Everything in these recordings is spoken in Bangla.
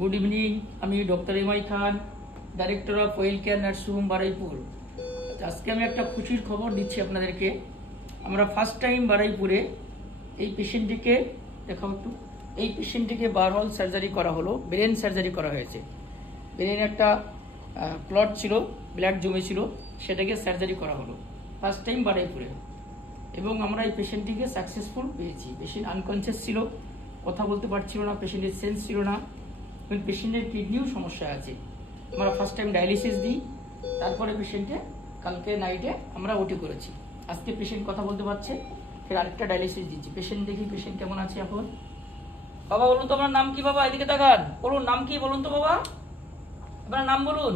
গুড ইভিনিং, আমি doctor M I Khan, director of Well Care nursing home Baruipur. আজকে আমি একটা খুশির খবর দিচ্ছি আপনাদেরকে। আমরা ফার্স্ট টাইম বারুইপুরে এই পেশেন্টটিকে দেখাও একটু, এই পেশেন্টটিকে বারহল সার্জারি করা হলো, ব্রেন সার্জারি করা হয়েছে। ব্রেন একটা ক্লট ছিল, ব্লাড জমেছিল, সেটাকে সার্জারি করা হলো ফার্স্ট টাইম বারুইপুরে। এবং আমরা এই পেশেন্টটিকে সাকসেসফুল পেয়েছি। পেশেন্ট আনকনসিয়াস ছিল, কথা বলতে পারছিল না, পেশেন্টের সেন্স ছিল না, এবং পেশেন্টের কিডনিও সমস্যা আছে। আমরা ফার্স্ট টাইম ডায়ালিসিস দিই, তারপরে পেশেন্টে কালকে নাইটে আমরা ওটি করেছি। আজকে পেশেন্ট কথা বলতে পারছে, ফের আরেকটা ডায়ালিসিস দিচ্ছি। পেশেন্ট দেখি পেশেন্ট কেমন আছে এখন। বাবা বলুন তো আপনার নাম কি? বাবা এদিকে তাকান, বলুন নাম কি বলুন তো বাবা, আপনার নাম বলুন।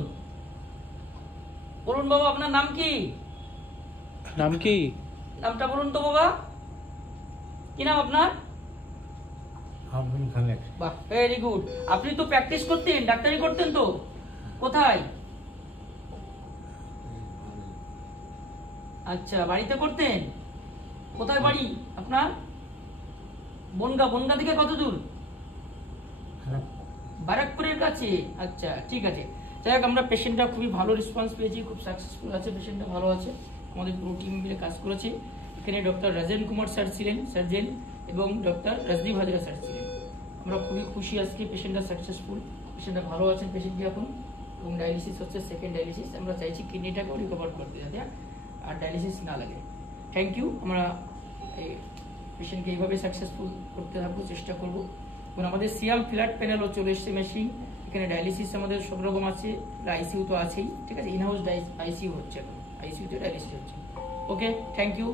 বলুন বাবা আপনার নাম কি? নাম কি? নামটা বলুন তো বাবা, কি নাম আপনার? বাহ, ভেরি গুড। আপনি তো প্র্যাকটিস করতেন, ডাক্তারি করতেন তো? কোথায়? আচ্ছা, বাড়িতে করতেন? কোথায় বাড়ি আপনার? বনগা। বনগা থেকে কত দূর? বারাকপুরের কাছে। আচ্ছা, ঠিক আছে। যাই হোক, আমরা পেশেন্টটা খুবই ভালো রেসপন্স পেয়েছি, খুব সাকসেসফুল আছে, পেশেন্টটা ভালো আছে। আমাদের পুরো টিম মিলে কাজ করেছে। এখানে ডক্টর রাজেন কুমার স্যার ছিলেন, সার্জেন, এবং ডক্টর রাজদীপ হাজরা স্যার ছিলেন। আমরা খুবই খুশি আজকে, পেশেন্টটা সাকসেসফুল, পেশেন্টটা ভালো আছেন পেশেন্টটি এখন। এবং ডায়ালিসিস হচ্ছে সেকেন্ড ডায়ালিসিস। আমরা চাইছি কিডনিটাকেও রিকভার করতে, যাতে আর ডায়ালিসিস না লাগে। Thank you. আমরা এই পেশেন্টকে এইভাবে সাকসেসফুল করতে থাকবো, চেষ্টা করবো। এবং আমাদের সিয়াম ফ্ল্যাট প্যানেলও চলে এসছে মেশিন। এখানে ডায়ালিসিস আমাদের সব রকম আছে, আইসিইউ তো আছেই, ঠিক আছে। ইনহাউস আইসিইউ হচ্ছে, এখন আইসিইউতে ডায়ালিসিস হচ্ছে। ওকে, থ্যাংক ইউ।